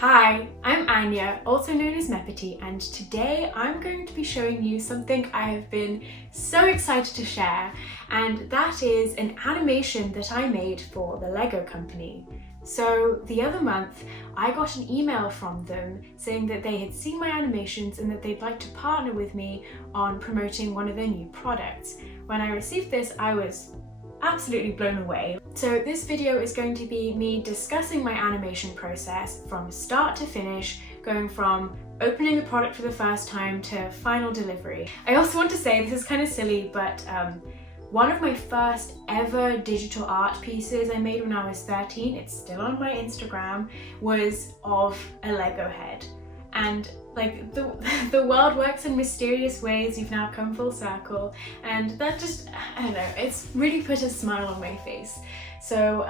Hi, I'm Anya, also known as Meppity, and today I'm going to be showing you something I have been so excited to share, and that is an animation that I made for the Lego company. So the other month, I got an email from them saying that they had seen my animations and that they'd like to partner with me on promoting one of their new products. When I received this, I was absolutely blown away. So this video is going to be me discussing my animation process from start to finish, going from opening the product for the first time to final delivery. I also want to say, this is kind of silly, but one of my first ever digital art pieces I made when I was 13, it's still on my Instagram, was of a Lego head. And like the world works in mysterious ways. You've now come full circle, and that just, I don't know, it's really put a smile on my face. So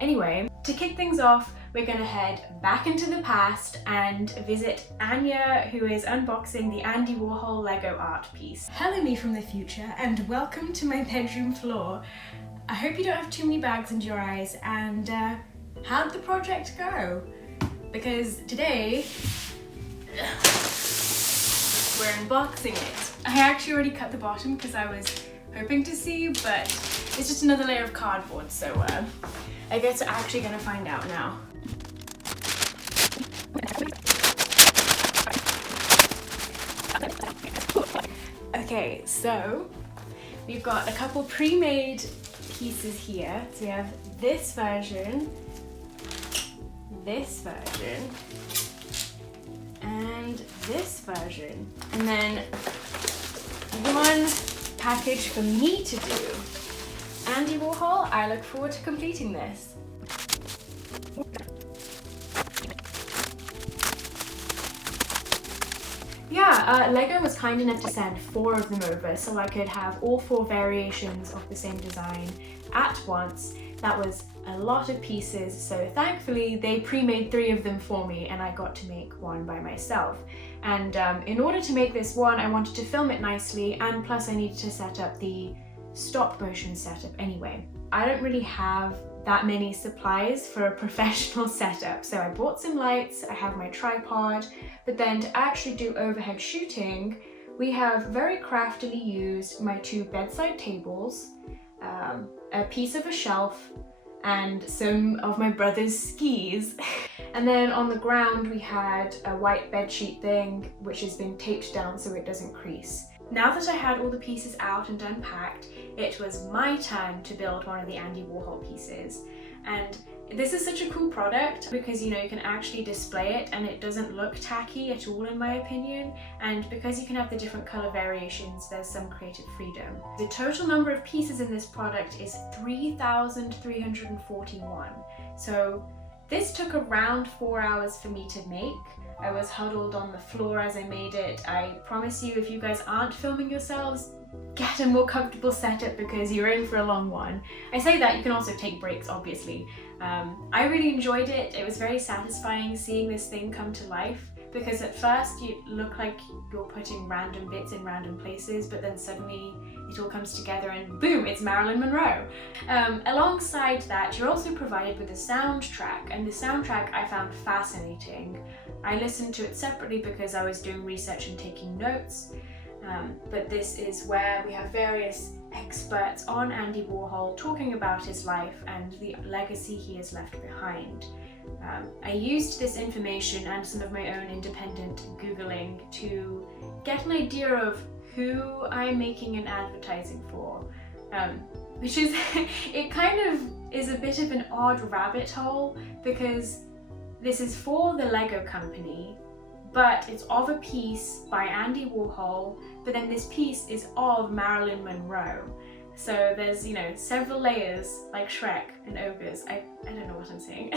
anyway, to kick things off, we're going to head back into the past and visit Anya, who is unboxing the Andy Warhol Lego art piece. Hello me from the future, and welcome to my bedroom floor. I hope you don't have too many bags under your eyes, and how'd the project go? Because today, we're unboxing it. I actually already cut the bottom because I was hoping to see, but it's just another layer of cardboard, so I guess we're actually gonna find out now. Okay, so we've got a couple pre-made pieces here. So we have this version, and this version, and then one package for me to do. Andy Warhol, I look forward to completing this. Yeah, Lego was kind enough to send 4 of them over so I could have all 4 variations of the same design at once. That was a lot of pieces, so thankfully they pre-made 3 of them for me and I got to make one by myself. And in order to make this one, I wanted to film it nicely, and plus I needed to set up the stop motion setup anyway. I don't really have that many supplies for a professional setup, so I bought some lights, I have my tripod, but then to actually do overhead shooting, we have very craftily used my 2 bedside tables, a piece of a shelf, and some of my brother's skis. And then on the ground we had a white bedsheet thing which has been taped down so it doesn't crease. Now that I had all the pieces out and unpacked, it was my turn to build one of the Andy Warhol pieces. And this is such a cool product because, you know, you can actually display it and it doesn't look tacky at all in my opinion. And because you can have the different color variations, there's some creative freedom. The total number of pieces in this product is 3,341. So this took around 4 hours for me to make. I was huddled on the floor as I made it. I promise you, if you guys aren't filming yourselves, get a more comfortable setup because you're in for a long one. I say that, you can also take breaks, obviously. I really enjoyed it. It was very satisfying seeing this thing come to life, because at first you look like you're putting random bits in random places, but then suddenly it all comes together and boom, it's Marilyn Monroe. Alongside that, you're also provided with a soundtrack, and the soundtrack I found fascinating. I listened to it separately because I was doing research and taking notes, but this is where we have various experts on Andy Warhol talking about his life and the legacy he has left behind. I used this information and some of my own independent Googling to get an idea of who I'm making an advertising for, which is, it kind of is a bit of an odd rabbit hole because this is for the Lego company, but it's of a piece by Andy Warhol, but then this piece is of Marilyn Monroe. So there's, you know, several layers like Shrek and ogres. I don't know what I'm saying.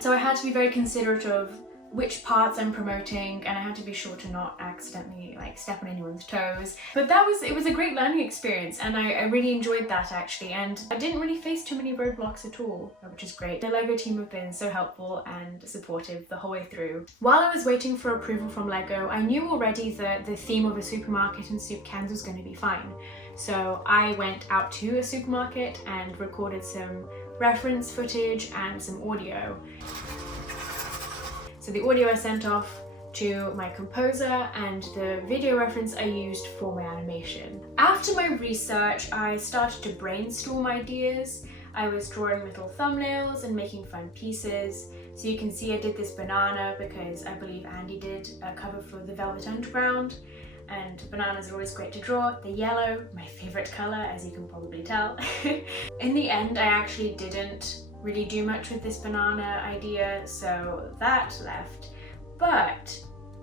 So I had to be very considerate of which parts I'm promoting, and I had to be sure to not accidentally like step on anyone's toes. But it was a great learning experience, and I really enjoyed that actually, and I didn't really face too many roadblocks at all, which is great. The Lego team have been so helpful and supportive the whole way through. While I was waiting for approval from Lego, I knew already that the theme of a supermarket and soup cans was going to be fine. So I went out to a supermarket and recorded some reference footage and some audio. So the audio I sent off to my composer and the video reference I used for my animation. After my research, I started to brainstorm ideas. I was drawing little thumbnails and making fun pieces. So you can see I did this banana because I believe Andy did a cover for the Velvet Underground, and bananas are always great to draw. The yellow, my favorite color, as you can probably tell. In the end, I actually didn't really do much with this banana idea, so that left. But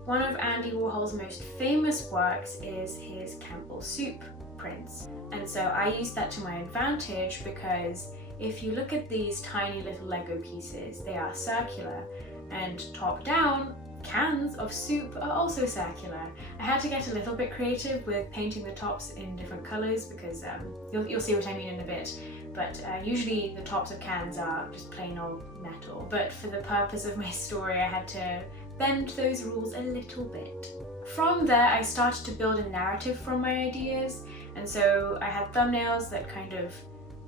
one of Andy Warhol's most famous works is his Campbell soup prints. And so I used that to my advantage because if you look at these tiny little Lego pieces, they are circular, and top down, cans of soup are also circular. I had to get a little bit creative with painting the tops in different colors because you'll see what I mean in a bit. But usually the tops of cans are just plain old metal. But for the purpose of my story, I had to bend those rules a little bit. From there, I started to build a narrative from my ideas. And so I had thumbnails that kind of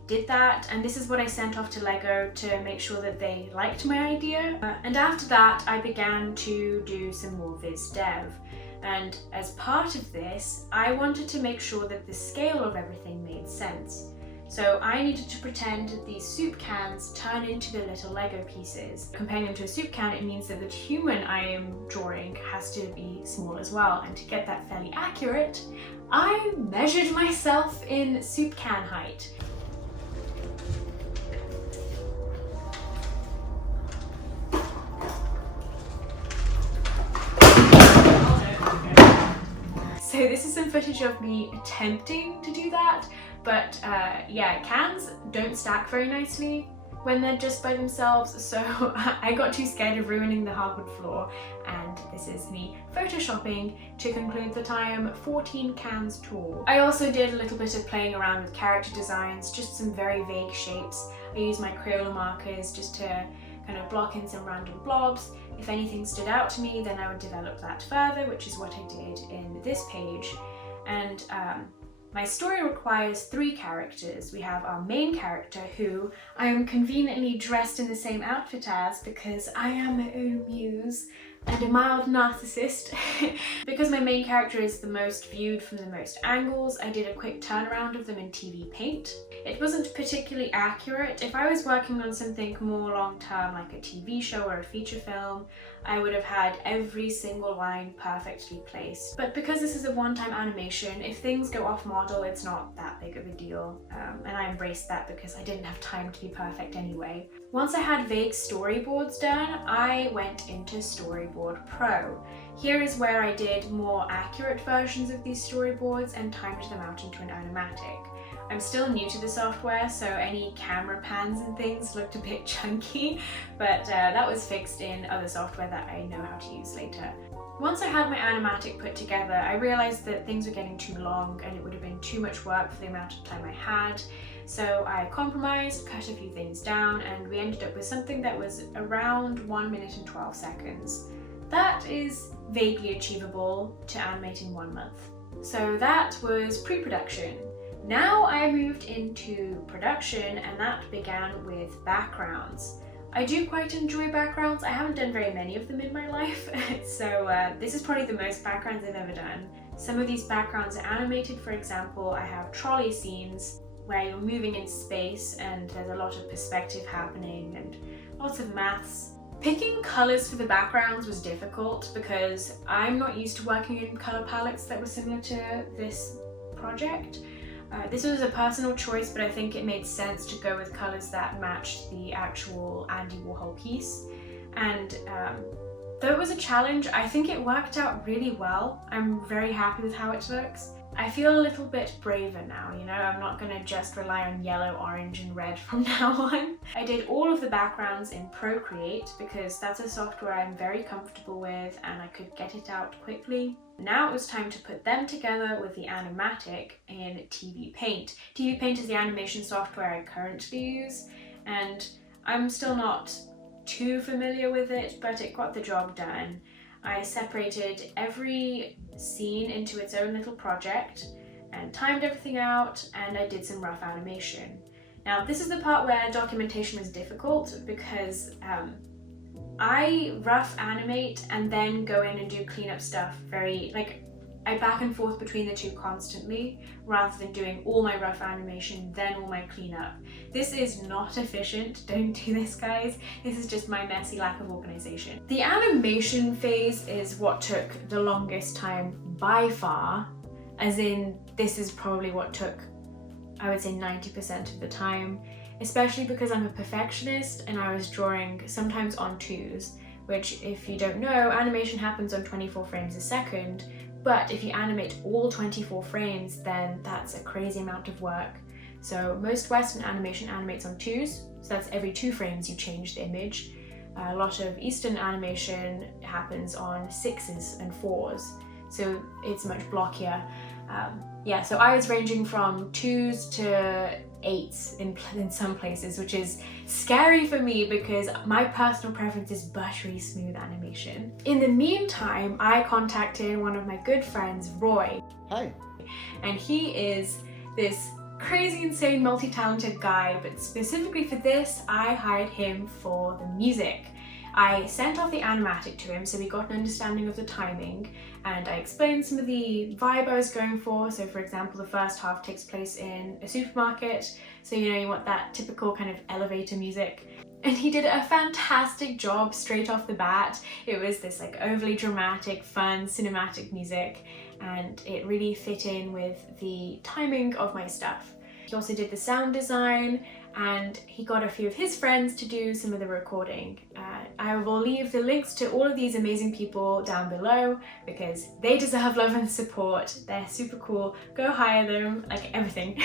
did that, and this is what I sent off to Lego to make sure that they liked my idea. And after that, I began to do some more viz dev. And as part of this, I wanted to make sure that the scale of everything made sense. So I needed to pretend that these soup cans turn into the little Lego pieces. Comparing them to a soup can, it means that the human I am drawing has to be small as well. And to get that fairly accurate, I measured myself in soup can height. So this is some footage of me attempting to do that, but yeah, cans don't stack very nicely when they're just by themselves, so I got too scared of ruining the hardwood floor, and this is me photoshopping to conclude that I am 14 cans tall. I also did a little bit of playing around with character designs, just some very vague shapes. I used my Crayola markers just to kind of block in some random blobs. If anything stood out to me, then I would develop that further, which is what I did in this page. And my story requires 3 characters. We have our main character, who I am conveniently dressed in the same outfit as because I am my own muse and a mild narcissist. Because my main character is the most viewed from the most angles, I did a quick turnaround of them in TV Paint. It wasn't particularly accurate. If I was working on something more long-term, like a TV show or a feature film, I would have had every single line perfectly placed. But because this is a one-time animation, if things go off model, it's not that big of a deal. And I embraced that because I didn't have time to be perfect anyway. Once I had vague storyboards done, I went into Storyboard Pro. Here is where I did more accurate versions of these storyboards and timed them out into an animatic. I'm still new to the software, so any camera pans and things looked a bit chunky, but that was fixed in other software that I know how to use later. Once I had my animatic put together, I realized that things were getting too long and it would have been too much work for the amount of time I had. So I compromised, cut a few things down, and we ended up with something that was around 1 minute and 12 seconds. That is vaguely achievable to animate in 1 month. So that was pre-production. Now I moved into production, and that began with backgrounds. I do quite enjoy backgrounds. I haven't done very many of them in my life, so this is probably the most backgrounds I've ever done. Some of these backgrounds are animated. For example, I have trolley scenes where you're moving in space and there's a lot of perspective happening and lots of maths. Picking colours for the backgrounds was difficult because I'm not used to working in colour palettes that were similar to this project. This was a personal choice, but I think it made sense to go with colours that matched the actual Andy Warhol piece. And though it was a challenge, I think it worked out really well. I'm very happy with how it looks. I feel a little bit braver now, you know, I'm not going to just rely on yellow, orange and red from now on. I did all of the backgrounds in Procreate because that's a software I'm very comfortable with and I could get it out quickly. Now it was time to put them together with the animatic in TV Paint. TV Paint is the animation software I currently use, and I'm still not too familiar with it, but it got the job done. I separated every scene into its own little project and timed everything out, and I did some rough animation. Now this is the part where documentation was difficult because I rough animate and then go in and do cleanup stuff I back and forth between the two constantly, rather than doing all my rough animation, then all my cleanup. This is not efficient, don't do this guys. This is just my messy lack of organization. The animation phase is what took the longest time by far, as in this is probably what took, I would say 90% of the time, especially because I'm a perfectionist and I was drawing sometimes on 2s, which if you don't know, animation happens on 24 frames a second, but if you animate all 24 frames, then that's a crazy amount of work. So most Western animation animates on 2s, so that's every 2 frames you change the image. A lot of Eastern animation happens on 6s and 4s, so it's much blockier. Yeah, so I was ranging from 2s to 8s in some places, which is scary for me because my personal preference is buttery smooth animation. In the meantime, I contacted one of my good friends, Roy. Hi. And he is this crazy, insane, multi-talented guy, but specifically for this, I hired him for the music. I sent off the animatic to him so we got an understanding of the timing, and I explained some of the vibe I was going for. So for example, the first half takes place in a supermarket, so you want that typical kind of elevator music. And he did a fantastic job straight off the bat. It was this overly dramatic, fun, cinematic music, and it really fit in with the timing of my stuff. He also did the sound design, and he got a few of his friends to do some of the recording. I will leave the links to all of these amazing people down below because they deserve love and support. They're super cool. Go hire them, everything.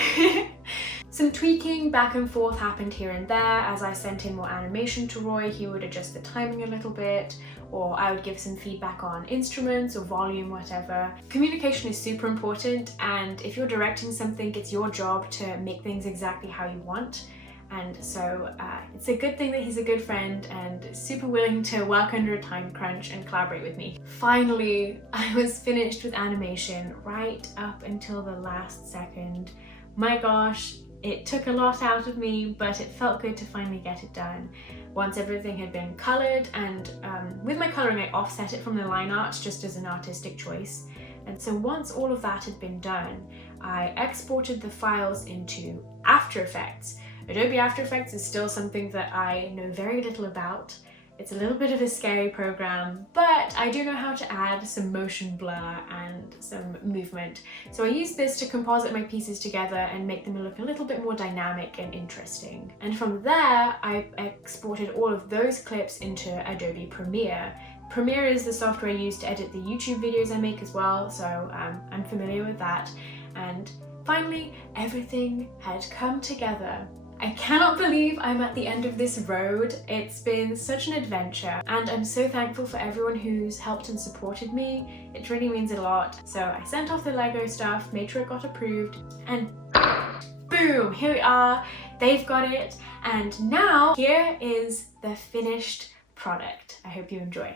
Some tweaking back and forth happened here and there. As I sent in more animation to Roy, he would adjust the timing a little bit, or I would give some feedback on instruments or volume, whatever. Communication is super important, and if you're directing something, it's your job to make things exactly how you want. And so it's a good thing that he's a good friend and super willing to work under a time crunch and collaborate with me. Finally, I was finished with animation right up until the last second. My gosh, it took a lot out of me, but it felt good to finally get it done. Once everything had been colored, and with my coloring I offset it from the line art just as an artistic choice. And so once all of that had been done, I exported the files into After Effects. Adobe After Effects is still something that I know very little about. It's a little bit of a scary program, but I do know how to add some motion blur and some movement. So I use this to composite my pieces together and make them look a little bit more dynamic and interesting. And from there, I exported all of those clips into Adobe Premiere. Premiere is the software I use to edit the YouTube videos I make as well, so I'm familiar with that. And finally, everything had come together. I cannot believe I'm at the end of this road. It's been such an adventure, and I'm so thankful for everyone who's helped and supported me. It really means a lot. So I sent off the Lego stuff, made sure it got approved, and boom, here we are. They've got it, and now here is the finished product. I hope you enjoy.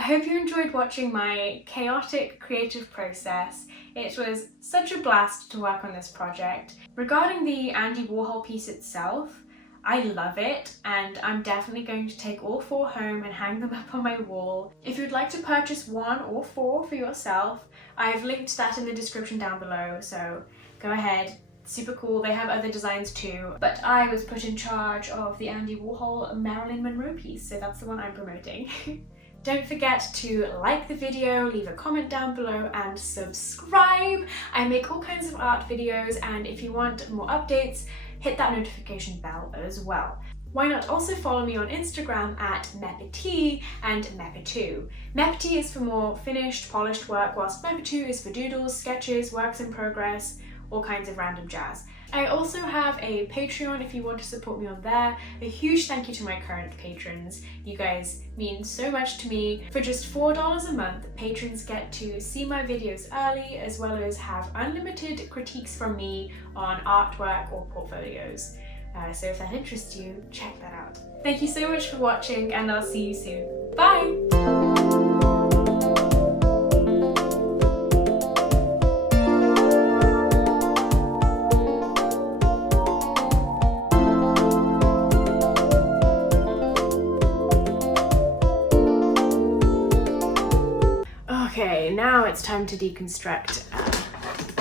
I hope you enjoyed watching my chaotic creative process. It was such a blast to work on this project. Regarding the Andy Warhol piece itself, I love it, and I'm definitely going to take all 4 home and hang them up on my wall. If you'd like to purchase 1 or 4 for yourself, I've linked that in the description down below, so go ahead. Super cool. They have other designs too, but I was put in charge of the Andy Warhol Marylin Monroe piece, so that's the one I'm promoting. Don't forget to like the video, leave a comment down below, and subscribe! I make all kinds of art videos, and if you want more updates, hit that notification bell as well. Why not also follow me on Instagram at Meppity and Meppity. Meppity is for more finished, polished work, whilst Meppity is for doodles, sketches, works in progress, all kinds of random jazz. I also have a Patreon if you want to support me on there. A huge thank you to my current patrons. You guys mean so much to me. For just $4 a month, patrons get to see my videos early, as well as have unlimited critiques from me on artwork or portfolios. So if that interests you, check that out. Thank you so much for watching, and I'll see you soon. Bye! Okay, now it's time to deconstruct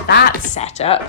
that setup.